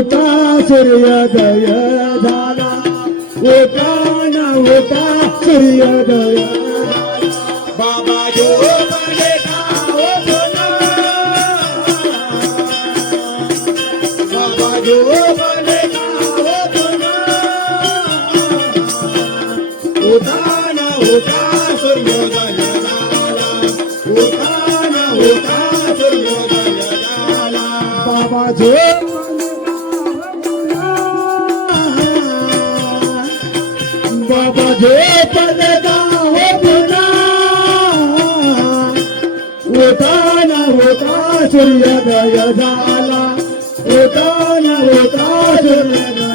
उठा सूर्योदय झाला उठा ना उठा सूर्योदय बाबा जो बाबा जो उठा ना उठा सूर्योदय उठा ना उठा सूर्योदय बाबा जो Surya Daya Jala, Udana Udana Surya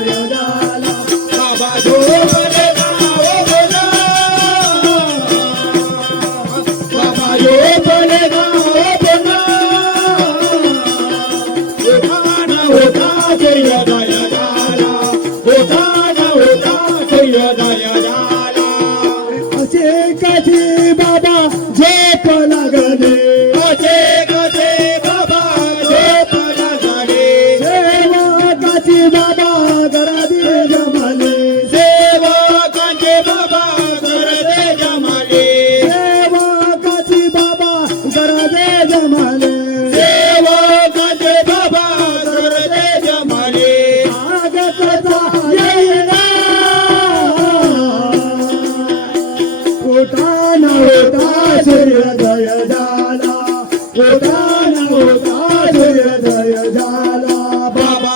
బాబా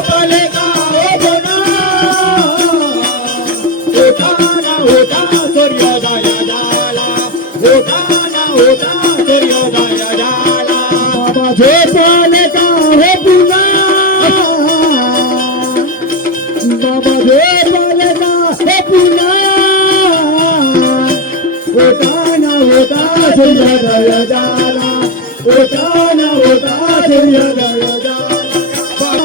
बाबा देर वालना ओ पूना ओ ताना ओ ता चला गया जाला ओ ताना ओ ता चला बाबा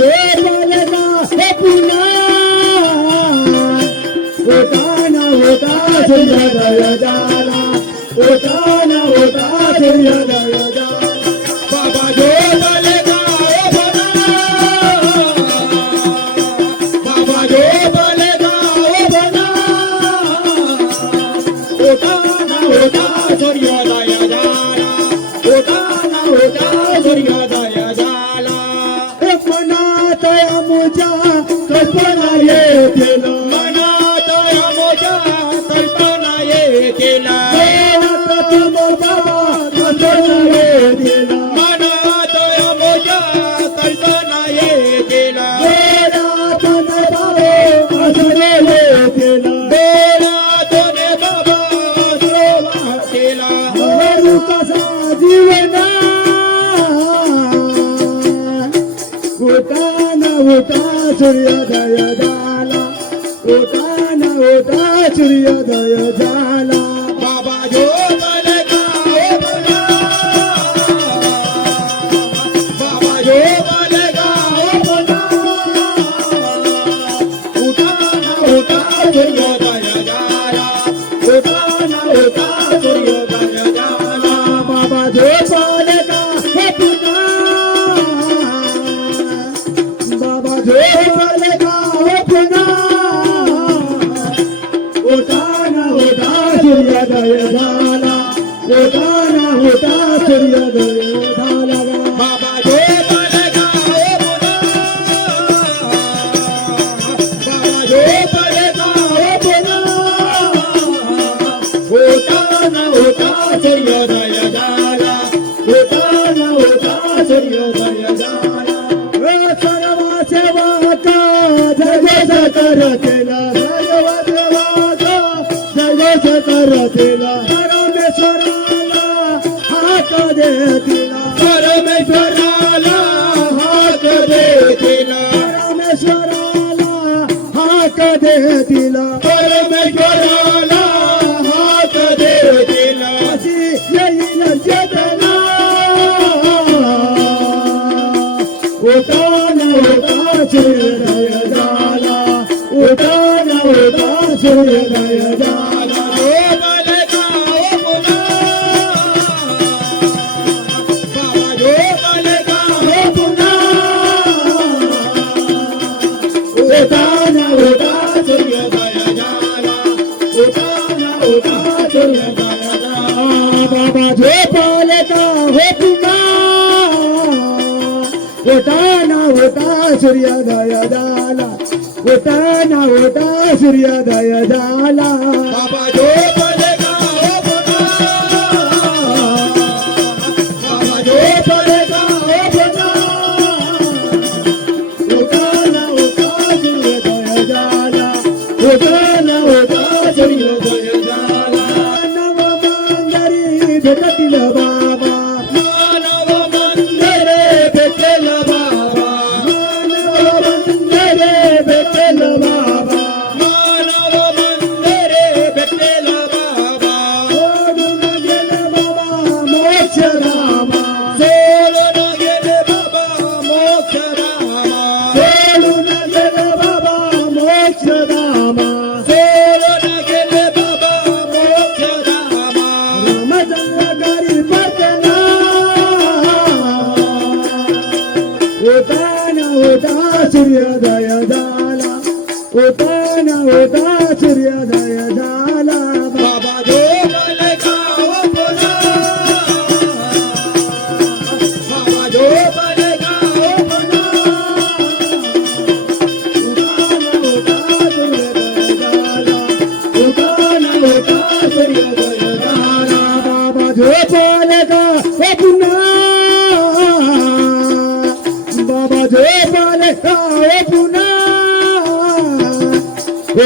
देर वालना ओ पूना ओ ताना ओ ता जाला ओ ताना ओ ता चला ওটা চুরিয়া দয়া জালা ওটা না ওটা চুরিয়া দয়া জালা বাবা জোর जय जय करते जय जाला उदान उदास जय जाला सूर्या दया झाला होता ना होता सूर्या दया झाला ಹೃದಯದಾಲ ಉಪಾನ ಉದಾ వైపునా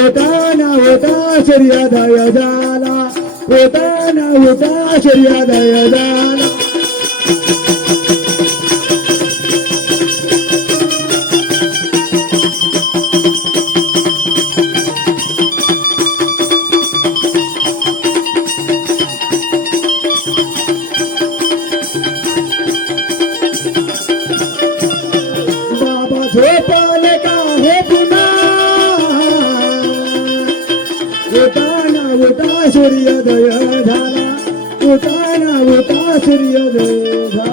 ఓదానా ఓదా శర్యాదయదాన ఓదానా ఓదా శర్యాదయదాన ಸೂರ್ಯೋದಯ ಧಾರ ಉತಾನ ಉತಾ ಸೂರ್ಯೋದಯ ಧಾರ